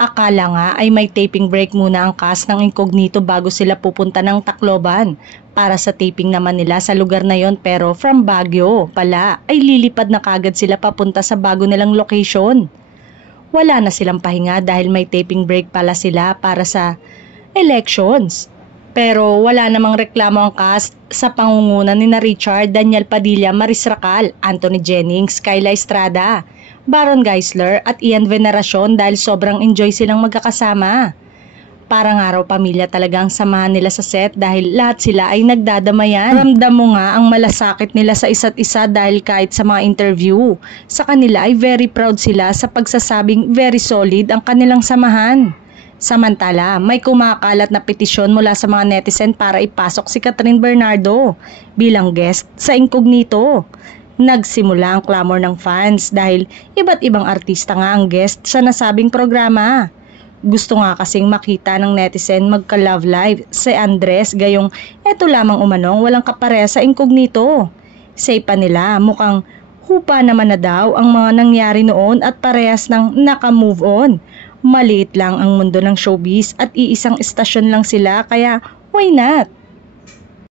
Akala nga ay may taping break muna ang cast ng Incognito bago sila pupunta ng Tacloban para sa taping naman nila sa lugar na yon, pero from Baguio pala ay lilipad na kagad sila papunta sa bago nilang location. Wala na silang pahinga dahil may taping break pala sila para sa elections. Pero wala namang reklamo ang cast sa pangunguna ni Richard, Daniel Padilla, Maris Racal, Anthony Jennings, Kyla Estrada, Baron Geisler at Ian Veneracion dahil sobrang enjoy silang magkakasama. Parang araw pamilya talaga ang samahan nila sa set dahil lahat sila ay nagdadamayan. Ramdam mo nga ang malasakit nila sa isa't isa dahil kahit sa mga interview, sa kanila ay very proud sila sa pagsasabing very solid ang kanilang samahan. Samantala, may kumakalat na petisyon mula sa mga netizen para ipasok si Catherine Bernardo bilang guest sa Incognito. Nagsimula ang clamor ng fans dahil iba't ibang artista nga ang guest sa nasabing programa. Gusto nga kasing makita ng netizen magka-love life si Andres, gayong eto lamang umanong walang kapareha sa Incognito. Say pa nila mukhang hupa naman na daw ang mga nangyari noon at parehas ng naka-move on. Maliit lang ang mundo ng showbiz at iisang estasyon lang sila kaya why not?